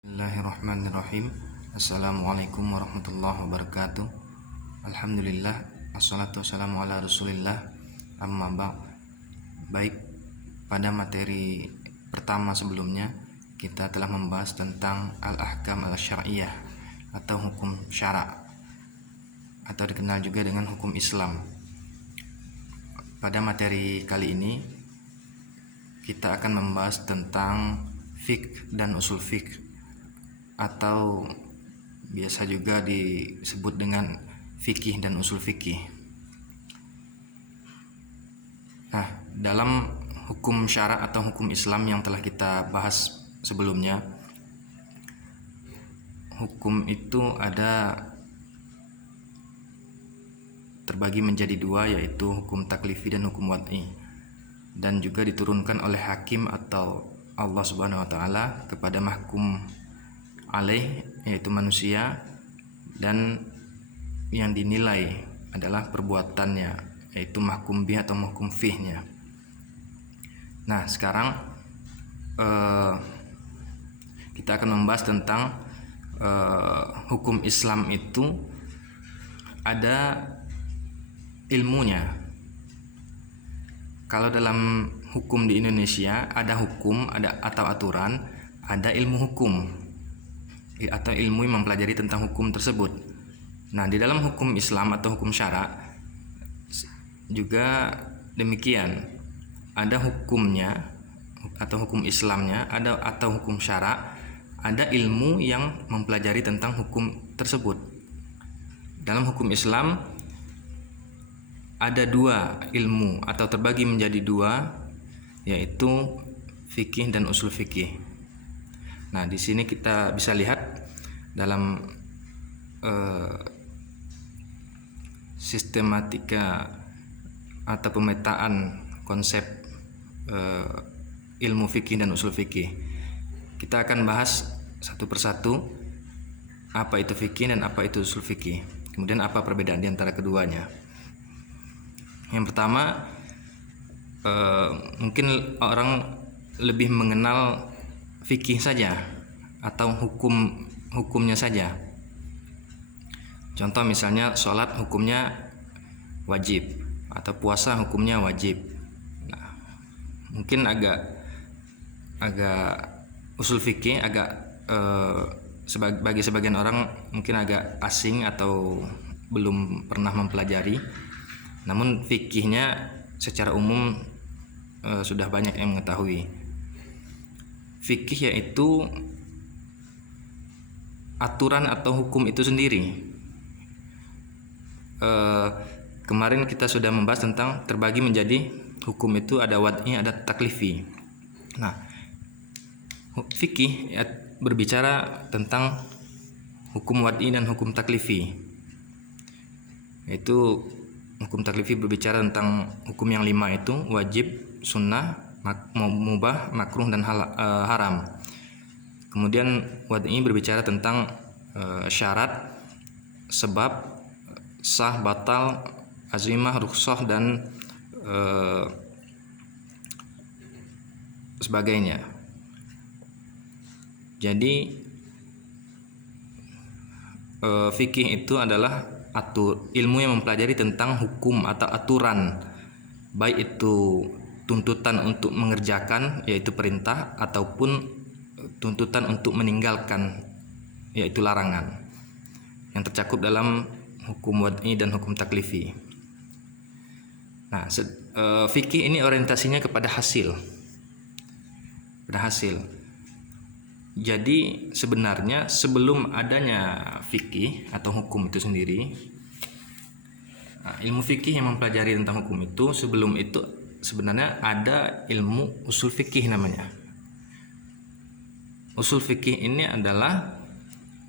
Bismillahirrahmanirrahim. Assalamualaikum warahmatullahi wabarakatuh. Alhamdulillah, assalatu wassalamu ala rasulillah, amma ba'd. Baik, pada materi pertama sebelumnya kita telah membahas tentang al-ahkam al-syar'iyah atau hukum syara' atau dikenal juga dengan hukum Islam. Pada materi kali ini kita akan membahas tentang fiqh dan usul fiqh, atau biasa juga disebut dengan fikih dan usul fikih. Nah, dalam hukum syara' atau hukum Islam yang telah kita bahas sebelumnya, hukum itu ada terbagi menjadi dua, yaitu hukum taklifi dan hukum wad'i, dan juga diturunkan oleh hakim atau Allah Subhanahu wa taala kepada mahkum alaih, yaitu manusia, dan yang dinilai adalah perbuatannya, yaitu mahkum bih atau mahkum fihnya. Nah, sekarang kita akan membahas tentang hukum Islam itu ada ilmunya. Kalau dalam hukum di Indonesia ada hukum, ada atau aturan, ada ilmu hukum atau ilmu yang mempelajari tentang hukum tersebut. Nah, di dalam hukum Islam atau hukum syara' juga demikian. Ada hukumnya atau hukum Islamnya, ada atau hukum syara', ada ilmu yang mempelajari tentang hukum tersebut. Dalam hukum Islam ada dua ilmu atau terbagi menjadi dua, yaitu fikih dan usul fikih. Nah, di sini kita bisa lihat dalam sistematika atau pemetaan konsep ilmu fikih dan usul fikih. Kita akan bahas satu persatu apa itu fikih dan apa itu usul fikih, kemudian apa perbedaan di antara keduanya. Yang pertama, mungkin orang lebih mengenal fikih saja atau hukumnya saja. Contoh misalnya sholat hukumnya wajib atau puasa hukumnya wajib. Nah, mungkin agak usul fikih bagi sebagian orang mungkin agak asing atau belum pernah mempelajari. Namun fikihnya secara umum sudah banyak yang mengetahui. Fikih yaitu aturan atau hukum itu sendiri. Kemarin kita sudah membahas tentang terbagi menjadi hukum itu ada wad'i, ada taklifi. Nah, fikih berbicara tentang hukum wad'i dan hukum taklifi. Yaitu hukum taklifi berbicara tentang hukum yang 5 itu wajib, sunnah, mubah, makruh, dan haram. Kemudian wad'i berbicara tentang syarat, sebab, sah, batal, azimah, rukhsah, dan sebagainya. Jadi fikih itu adalah ilmu yang mempelajari tentang hukum atau aturan, baik itu tuntutan untuk mengerjakan, yaitu perintah, ataupun tuntutan untuk meninggalkan, yaitu larangan, yang tercakup dalam hukum wad'i dan hukum taklifi. Nah, fikih ini orientasinya kepada hasil. Jadi sebenarnya sebelum adanya fikih atau hukum itu sendiri, ilmu fikih yang mempelajari tentang hukum itu, sebelum itu sebenarnya ada ilmu usul fikih namanya. Usul fikih ini adalah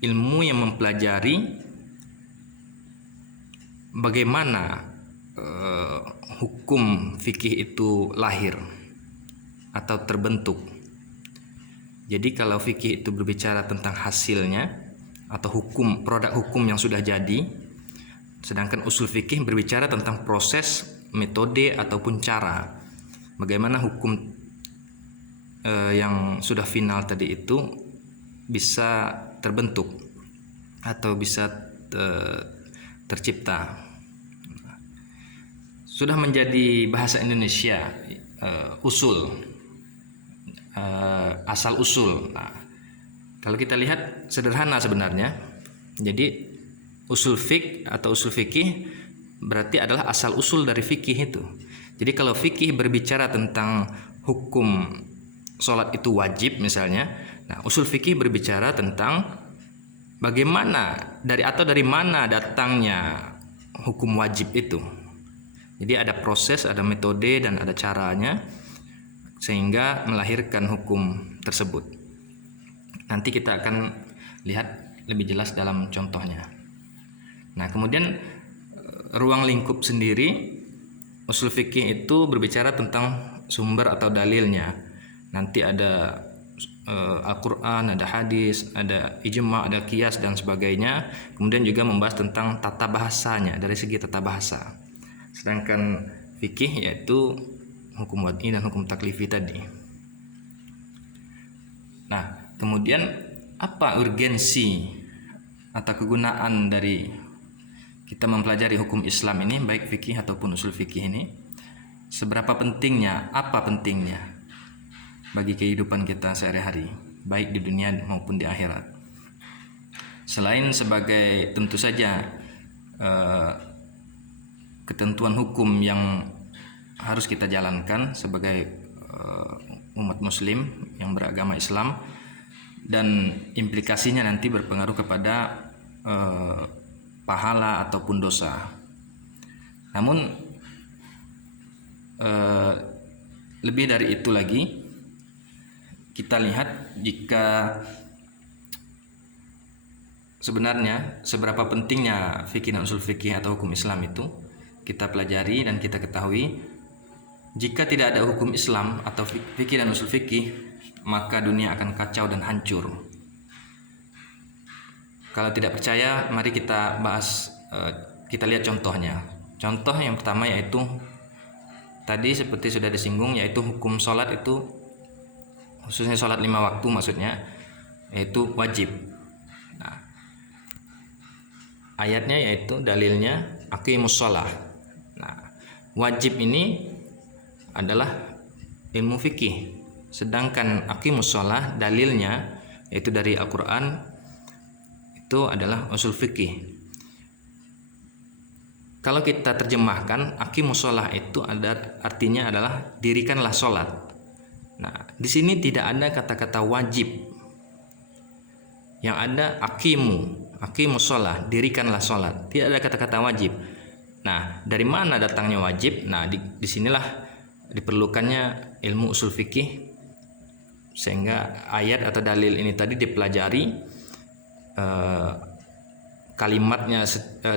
ilmu yang mempelajari bagaimana hukum fikih itu lahir atau terbentuk. Jadi kalau fikih itu berbicara tentang hasilnya atau hukum, produk hukum yang sudah jadi, sedangkan usul fikih berbicara tentang proses, metode, ataupun cara bagaimana hukum yang sudah final tadi itu bisa terbentuk atau bisa tercipta. Sudah menjadi bahasa Indonesia usul, asal usul. Nah, kalau kita lihat sederhana sebenarnya. Jadi usul fiqh atau usul fikih berarti adalah asal usul dari fikih itu. Jadi kalau fikih berbicara tentang hukum sholat itu wajib misalnya, nah usul fikih berbicara tentang bagaimana dari mana datangnya hukum wajib itu. Jadi ada proses, ada metode, dan ada caranya sehingga melahirkan hukum tersebut. Nanti kita akan lihat lebih jelas dalam contohnya. Nah, kemudian ruang lingkup sendiri, usul fikih itu berbicara tentang sumber atau dalilnya. Nanti ada Al-Quran, ada hadis, ada ijma, ada qiyas dan sebagainya. Kemudian juga membahas tentang tata bahasanya dari segi tata bahasa. Sedangkan fikih yaitu hukum wad'i dan hukum taklifi tadi. Nah, kemudian apa urgensi atau kegunaan dari kita mempelajari hukum Islam ini, baik fikih ataupun usul fikih ini? Seberapa pentingnya, apa pentingnya bagi kehidupan kita sehari-hari, baik di dunia maupun di akhirat? Selain sebagai tentu saja ketentuan hukum yang harus kita jalankan sebagai umat muslim yang beragama Islam, dan implikasinya nanti berpengaruh kepada pahala ataupun dosa. Namun lebih dari itu lagi, kita lihat jika sebenarnya seberapa pentingnya fikih dan usul fikih atau hukum Islam itu kita pelajari dan kita ketahui. Jika tidak ada hukum Islam atau fikih dan usul fikih, maka dunia akan kacau dan hancur. Kalau tidak percaya, mari kita bahas, kita lihat contohnya. Contoh yang pertama yaitu tadi seperti sudah disinggung, yaitu hukum sholat itu, khususnya sholat 5 waktu maksudnya, yaitu wajib. Nah, ayatnya yaitu dalilnya aqimus sholah. Nah, wajib ini adalah ilmu fikih, sedangkan aqimus sholah dalilnya yaitu dari Al-Quran itu adalah usul fikih. Kalau kita terjemahkan, aqimus sholah itu artinya adalah dirikanlah sholat. Nah, di sini tidak ada kata-kata wajib. Yang ada aqimus sholah, dirikanlah sholat. Tidak ada kata-kata wajib. Nah, dari mana datangnya wajib? Nah, disinilah diperlukannya ilmu usul fikih, sehingga ayat atau dalil ini tadi dipelajari, kalimatnya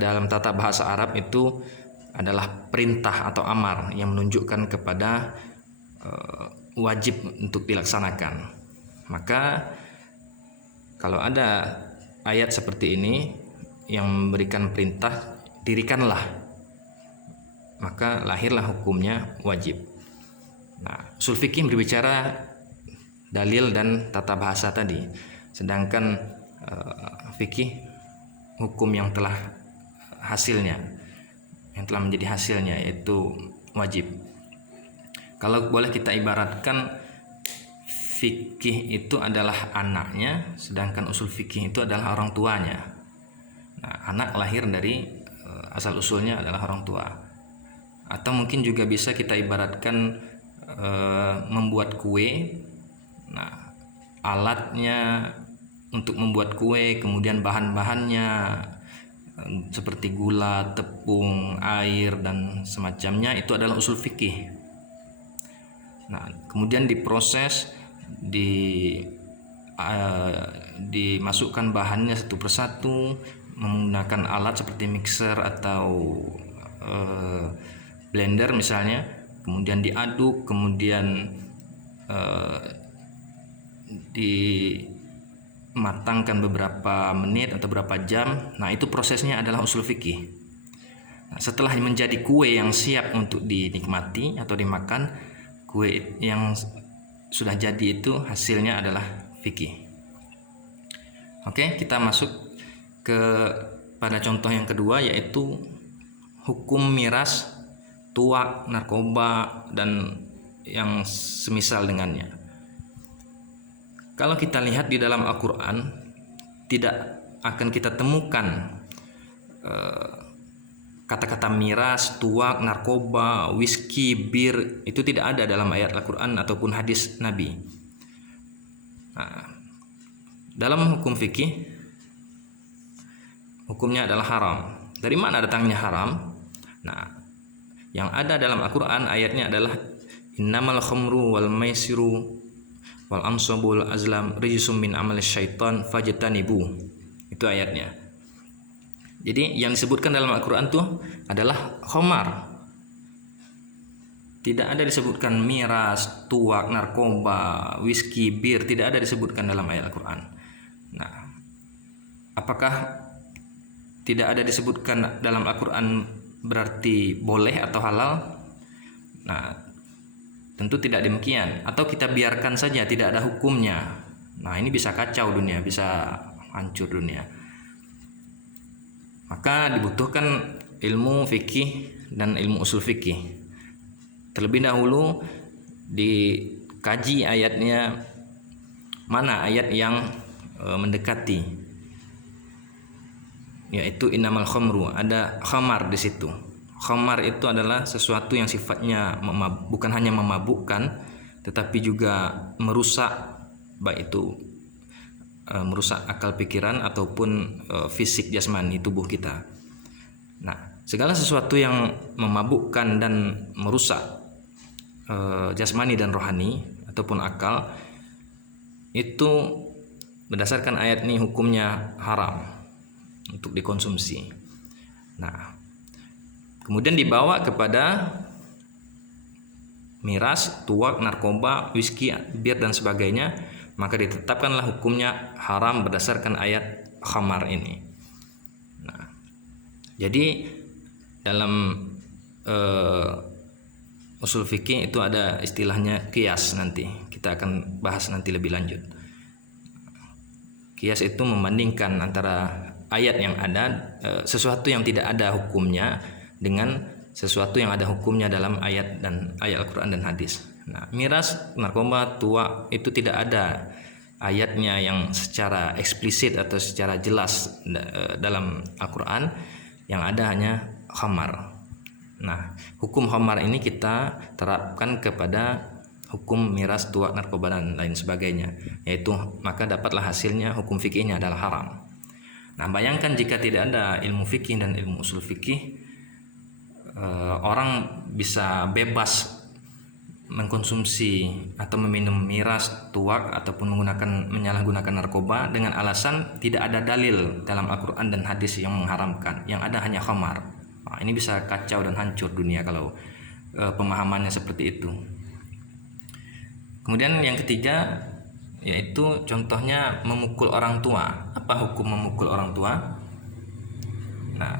dalam tata bahasa Arab itu adalah perintah atau amar yang menunjukkan kepada wajib untuk dilaksanakan. Maka kalau ada ayat seperti ini yang memberikan perintah dirikanlah, maka lahirlah hukumnya wajib. Nah, usul fikih berbicara dalil dan tata bahasa tadi, sedangkan fikih hukum yang telah menjadi hasilnya yaitu wajib. Kalau boleh kita ibaratkan, fikih itu adalah anaknya, sedangkan usul fikih itu adalah orang tuanya. Nah, anak lahir dari asal usulnya adalah orang tua. Atau mungkin juga bisa kita ibaratkan membuat kue. Nah, alatnya untuk membuat kue, kemudian bahan-bahannya seperti gula, tepung, air dan semacamnya, itu adalah usul fikih. Nah, kemudian diproses, dimasukkan bahannya satu persatu menggunakan alat seperti mixer atau blender misalnya, kemudian diaduk, kemudian dimatangkan beberapa menit atau beberapa jam. Nah, itu prosesnya adalah usul fikih. Nah, setelah menjadi kue yang siap untuk dinikmati atau dimakan, kue yang sudah jadi itu hasilnya adalah fikih. Oke, kita masuk ke pada contoh yang kedua, yaitu hukum miras, tuak, narkoba, dan yang semisal dengannya. Kalau kita lihat di dalam Al-Quran, tidak akan kita temukan kata-kata miras, tuak, narkoba, whisky, bir, itu tidak ada dalam ayat Al-Quran ataupun hadis Nabi. Nah, dalam hukum fikih, hukumnya adalah haram. Dari mana datangnya haram? Nah, yang ada dalam Al-Quran ayatnya adalah innamal khamru wal maisiru wal ansabul azlam rijsum min amalis syaitan fajtanibu. Itu ayatnya. Jadi yang disebutkan dalam Al-Quran itu adalah khamar. Tidak ada disebutkan miras, tuak, narkoba, whisky, bir, tidak ada disebutkan dalam ayat Al-Quran. Nah, apakah tidak ada disebutkan dalam Al-Quran berarti boleh atau halal? Nah, tentu tidak demikian. Atau kita biarkan saja tidak ada hukumnya. Nah, ini bisa kacau dunia, bisa hancur dunia. Maka dibutuhkan ilmu fikih dan ilmu usul fikih. Terlebih dahulu dikaji ayatnya, mana ayat yang mendekati, yaitu innamal khamru, ada khamar di situ. Khamar itu adalah sesuatu yang sifatnya bukan hanya memabukkan, tetapi juga merusak, baik itu merusak akal pikiran ataupun fisik jasmani tubuh kita. Nah, segala sesuatu yang memabukkan dan merusak jasmani dan rohani ataupun akal, itu berdasarkan ayat ini hukumnya haram untuk dikonsumsi. Nah, kemudian dibawa kepada miras, tuak, narkoba, whisky, bir dan sebagainya, maka ditetapkanlah hukumnya haram berdasarkan ayat khamar ini. Nah, jadi dalam usul fikih itu ada istilahnya qiyas, nanti kita akan bahas nanti lebih lanjut. Qiyas itu membandingkan antara ayat yang ada, sesuatu yang tidak ada hukumnya dengan sesuatu yang ada hukumnya dalam ayat Al-Quran dan hadis. Nah, miras, narkoba, tuak itu tidak ada ayatnya yang secara eksplisit atau secara jelas dalam Al-Quran. Yang ada hanya khamar. Nah, hukum khamar ini kita terapkan kepada hukum miras, tuak, narkoba dan lain sebagainya, yaitu maka dapatlah hasilnya hukum fikihnya adalah haram. Nah, bayangkan jika tidak ada ilmu fikih dan ilmu usul fikih, orang bisa bebas mengkonsumsi atau meminum miras, tuak ataupun menyalahgunakan narkoba dengan alasan tidak ada dalil dalam Al-Quran dan hadis yang mengharamkan, yang ada hanya khamar. Nah, ini bisa kacau dan hancur dunia kalau pemahamannya seperti itu. Kemudian yang ketiga, yaitu contohnya memukul orang tua. Apa hukum memukul orang tua? Nah,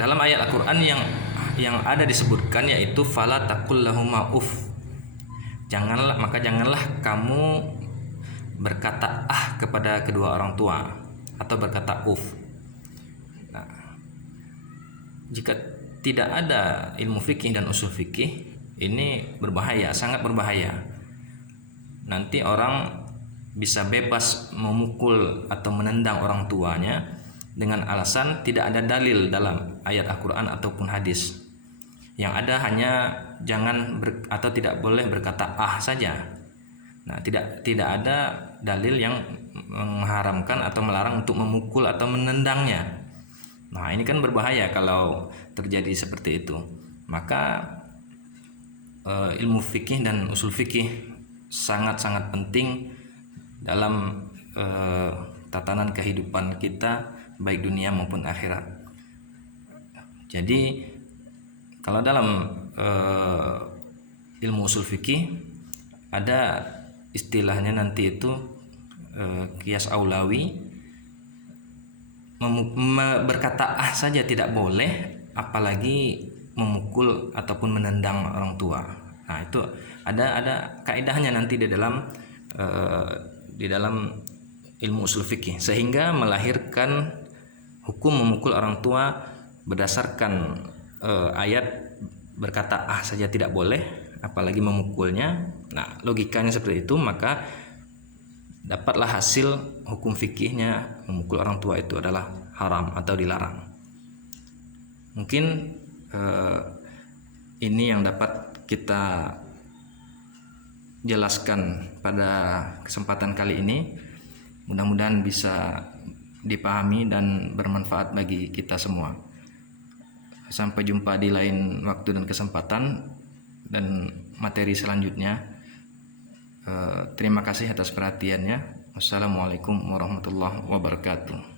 dalam ayat Al-Quran yang ada disebutkan yaitu fala taqul lahuma uff. Janganlah kamu berkata kepada kedua orang tua atau berkata uff. Nah, jika tidak ada ilmu fikih dan usul fikih, ini berbahaya, sangat berbahaya. Nanti orang bisa bebas memukul atau menendang orang tuanya dengan alasan tidak ada dalil dalam ayat Al-Quran ataupun hadis. Yang ada hanya atau tidak boleh berkata saja. Nah, tidak ada dalil yang mengharamkan atau melarang untuk memukul atau menendangnya. Nah, ini kan berbahaya kalau terjadi seperti itu. Maka ilmu fikih dan usul fikih sangat-sangat penting dalam tatanan kehidupan kita, baik dunia maupun akhirat. Jadi kalau dalam ilmu usul fikih ada istilahnya nanti itu qiyas aulawi. Berkata saja tidak boleh, apalagi memukul ataupun menendang orang tua. Nah, itu ada kaidahnya nanti di dalam ilmu usul fikih, sehingga melahirkan hukum memukul orang tua berdasarkan ayat berkata saja tidak boleh, apalagi memukulnya. Nah, logikanya seperti itu, maka dapatlah hasil hukum fikihnya memukul orang tua itu adalah haram atau dilarang. Mungkin ini yang dapat kita jelaskan pada kesempatan kali ini. Mudah-mudahan bisa dipahami dan bermanfaat bagi kita semua. Sampai jumpa di lain waktu dan kesempatan dan materi selanjutnya. Terima kasih atas perhatiannya. Wassalamualaikum warahmatullahi wabarakatuh.